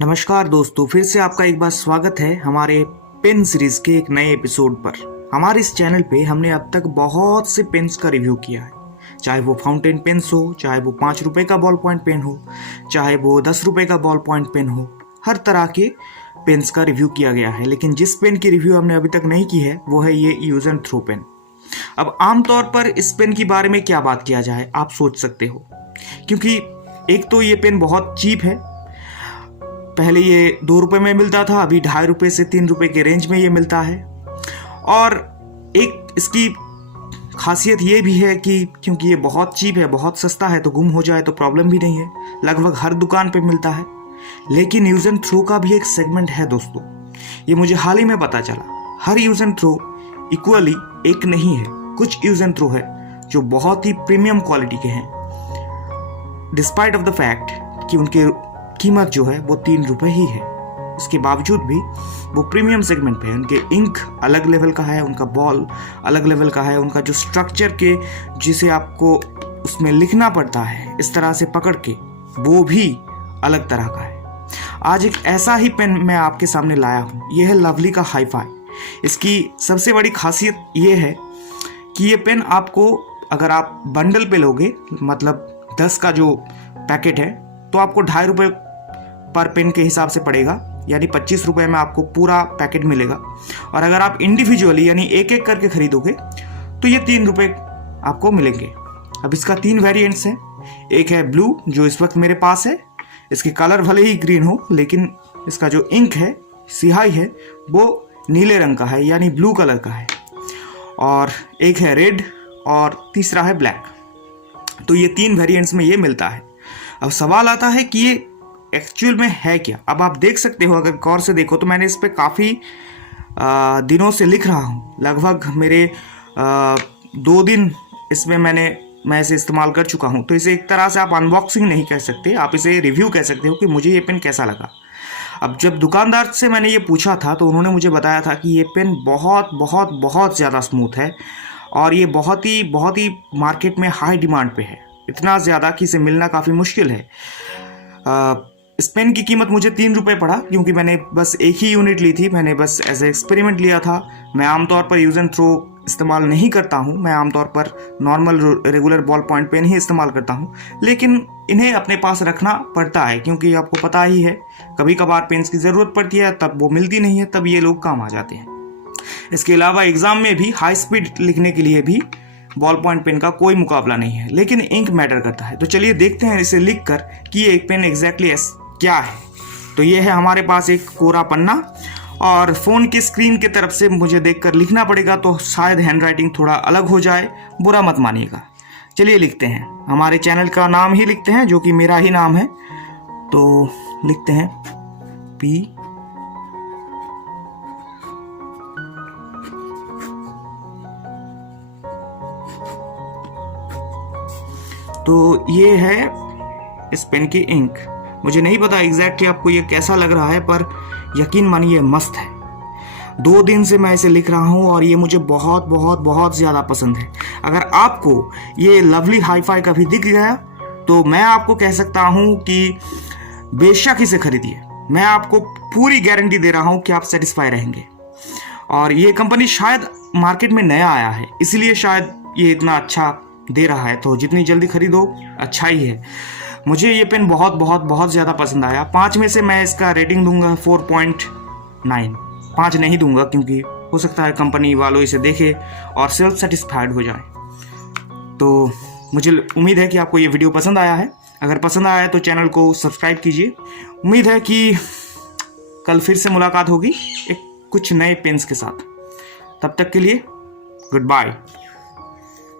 नमस्कार दोस्तों, फिर से आपका एक बार स्वागत है हमारे पेन सीरीज के एक नए एपिसोड पर। हमारे इस चैनल पे हमने अब तक बहुत से पेन्स का रिव्यू किया है, चाहे वो फाउंटेन पेन्स हो, चाहे वो 5 रुपए का बॉल पॉइंट पेन हो, चाहे वो 10 रुपए का बॉल पॉइंट पेन हो। हर तरह के पेन्स का रिव्यू किया गया है, लेकिन जिस पेन की रिव्यू हमने अभी तक नहीं की है वो है ये यूज एंड थ्रो पेन। अब आमतौर पर इस पेन के बारे में क्या बात किया जाए, आप सोच सकते हो, क्योंकि एक तो ये पेन बहुत चीप है। पहले ये 2 रुपए में मिलता था, अभी 2.5 रुपए से 3 रुपए के रेंज में ये मिलता है। और एक इसकी खासियत ये भी है कि क्योंकि ये बहुत चीप है, बहुत सस्ता है, तो गुम हो जाए तो प्रॉब्लम भी नहीं है, लगभग हर दुकान पे मिलता है। लेकिन यूज एंड थ्रो का भी एक सेगमेंट है दोस्तों, ये मुझे हाल ही में पता चला। हर यूज एंड थ्रो इक्वली एक नहीं है। कुछ यूज एंड थ्रो है जो बहुत ही प्रीमियम क्वालिटी के हैं, डिस्पाइट ऑफ द फैक्ट कि उनके कीमत जो है वो 3 रुपए ही है। इसके बावजूद भी वो प्रीमियम सेगमेंट पे है। उनके इंक अलग लेवल का है, उनका बॉल अलग लेवल का है, उनका जो स्ट्रक्चर के जिसे आपको उसमें लिखना पड़ता है इस तरह से पकड़ के, वो भी अलग तरह का है। आज एक ऐसा ही पेन मैं आपके सामने लाया हूँ, ये है लवली का हाई-फाई। इसकी सबसे बड़ी खासियत ये है कि ये पेन आपको अगर आप बंडल पे लोगे, मतलब 10 का जो पैकेट है, तो आपको 2.5 रुपए पर पेन के हिसाब से पड़ेगा, यानी 25 रुपए में आपको पूरा पैकेट मिलेगा। और अगर आप इंडिविजुअली यानी एक एक करके खरीदोगे तो ये 3 रुपए आपको मिलेंगे। अब इसका 3 वेरिएंट्स हैं। एक है ब्लू, जो इस वक्त मेरे पास है। इसकी कलर भले ही ग्रीन हो, लेकिन इसका जो इंक है, सिहाई है, वो नीले रंग का है, यानी ब्लू कलर का है। और एक है रेड और तीसरा है ब्लैक। तो ये 3 वेरिएंट्स में ये मिलता है। अब सवाल आता है कि ये एक्चुअल में है क्या। अब आप देख सकते हो, अगर गौर से देखो तो मैंने इस पे काफ़ी दिनों से लिख रहा हूँ। लगभग मेरे 2 दिन इसमें मैं इसे इस्तेमाल कर चुका हूँ। तो इसे एक तरह से आप अनबॉक्सिंग नहीं कह सकते, आप इसे रिव्यू कह सकते हो कि मुझे ये पेन कैसा लगा। अब जब दुकानदार से मैंने ये पूछा था तो उन्होंने मुझे बताया था कि ये पेन बहुत बहुत बहुत ज़्यादा स्मूथ है और ये बहुत ही मार्केट में हाई डिमांड पे है, इतना ज़्यादा कि इसे मिलना काफ़ी मुश्किल है। इस पेन की कीमत मुझे 3 रुपये पड़ा, क्योंकि मैंने बस एक ही यूनिट ली थी। मैंने बस एज ए एक्सपेरिमेंट लिया था। मैं आमतौर पर यूज एंड थ्रो इस्तेमाल नहीं करता हूँ, मैं आमतौर पर normal regular ballpoint pen ही इस्तेमाल करता हूँ। लेकिन इन्हें अपने पास रखना पड़ता है, क्योंकि आपको पता ही है कभी कभार पेन्स की ज़रूरत पड़ती है, तब वो मिलती नहीं है, तब ये लोग काम आ जाते हैं। इसके अलावा एग्ज़ाम में भी हाई स्पीड लिखने के लिए भी बॉल पॉइंट पेन का कोई मुकाबला नहीं है, लेकिन इंक मैटर करता है। तो चलिए देखते हैं इसे लिख कर कि ये एक पेन एग्जैक्टली क्या है। तो ये है हमारे पास एक कोरा पन्ना, और फ़ोन की स्क्रीन की तरफ से मुझे देखकर लिखना पड़ेगा, तो शायद हैंडराइटिंग थोड़ा अलग हो जाए, बुरा मत मानिएगा। चलिए लिखते हैं, हमारे चैनल का नाम ही लिखते हैं, जो कि मेरा ही नाम है। तो लिखते हैं पी तो ये है इस पेन की इंक। मुझे नहीं पता एग्जैक्टली आपको ये कैसा लग रहा है, पर यकीन मानिए मस्त है। 2 दिन से मैं इसे लिख रहा हूँ और ये मुझे बहुत बहुत बहुत ज़्यादा पसंद है। अगर आपको ये लवली हाई-फाई कभी दिख गया तो मैं आपको कह सकता हूँ कि बेशक इसे खरीदिए। मैं आपको पूरी गारंटी दे रहा हूँ कि आप सेटिस्फाई रहेंगे। और ये कंपनी शायद मार्केट में नया आया है, इसलिए शायद ये इतना अच्छा दे रहा है, तो जितनी जल्दी खरीदो अच्छा ही है। मुझे ये पेन बहुत बहुत बहुत ज़्यादा पसंद आया। 5 में से मैं इसका रेटिंग दूंगा 4.9। 5 नहीं दूंगा, क्योंकि हो सकता है कंपनी वालों इसे देखे और सेल्फ सेटिस्फाइड हो जाए। तो मुझे उम्मीद है कि आपको ये वीडियो पसंद आया है। अगर पसंद आया है तो चैनल को सब्सक्राइब कीजिए। उम्मीद है कि कल फिर से मुलाकात होगी एक कुछ नए पेन्स के साथ। तब तक के लिए गुड बाय।